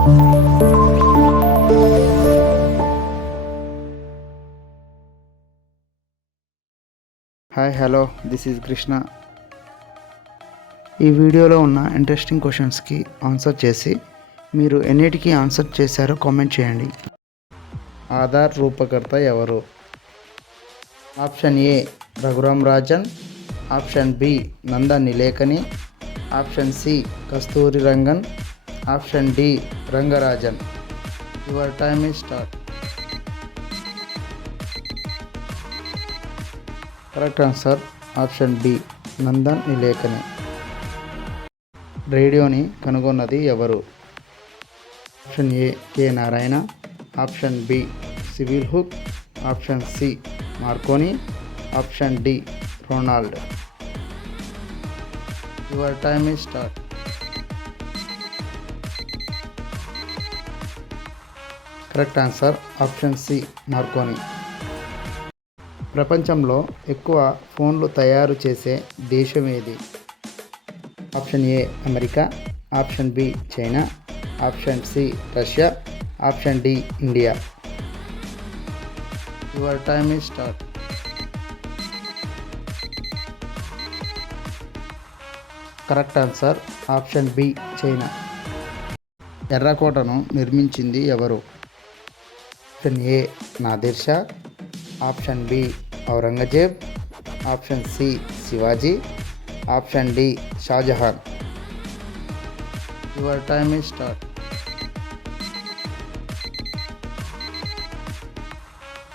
Hi hello this is Krishna. ఈ వీడియోలో ఉన్న ఇంట్రెస్టింగ్ క్వశ్చన్స్కి ఆన్సర్ చేసి మీరు ఎన్నిటికీ ఆన్సర్ చేశారో కామెంట్ చేయండి. ఆధార్ రూపకర్త ఎవరు? Option A Raghuram Rajan, option B Nanda Nilekani, option C Kasturi Rangan, option D Rangarajan. Your time is start. Correct answer option B Nandan Nilekani. రేడియోని కనుగొన్నది ఎవరు? Option A K Narayana, option B సివిల్ హుక్, option C Marconi, option D Ronald. Your time is start. Correct answer option C Marconi. ప్రపంచంలో ఎక్కువ ఫోన్లు తయారు చేసే దేశం ఏది? Option A America, option B China, option C Russia, option D India. Your time is start. Correct answer option B China. ఎర్రకోటను నిర్మించింది ఎవరు? Option A Nadir Shah, option B Aurangzeb, option C Shivaji, option D Shahjahan. Your time is start.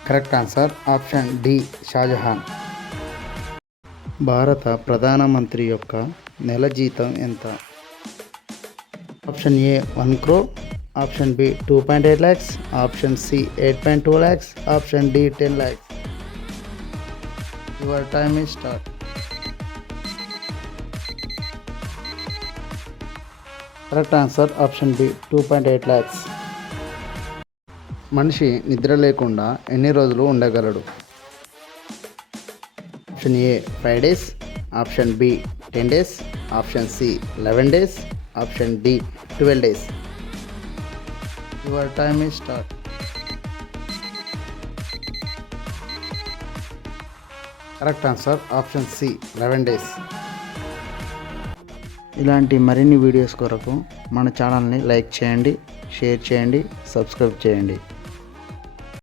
Correct answer option D Shahjahan. భారత ప్రధానమంత్రి యొక్క నెల జీతం ఎంత? Option A 1 crore, option B 2.8 lakhs, option C 8.2 lakhs, option D 10 lakhs. Your time is start. Correct answer option B 2.8 lakhs. మనిషి నిద్ర లేకుండా ఎన్ని రోజులు ఉండగలడు? Option A 5 days, option B 10 days, option C 11 days, option D 12 days. Your time is start. Correct answer option C 11 days. ఇలాంటి మరిన్ని వీడియోస్ కొరకు మన ఛానల్ని లైక్ చేయండి, షేర్ చేయండి, సబ్స్క్రైబ్ చేయండి.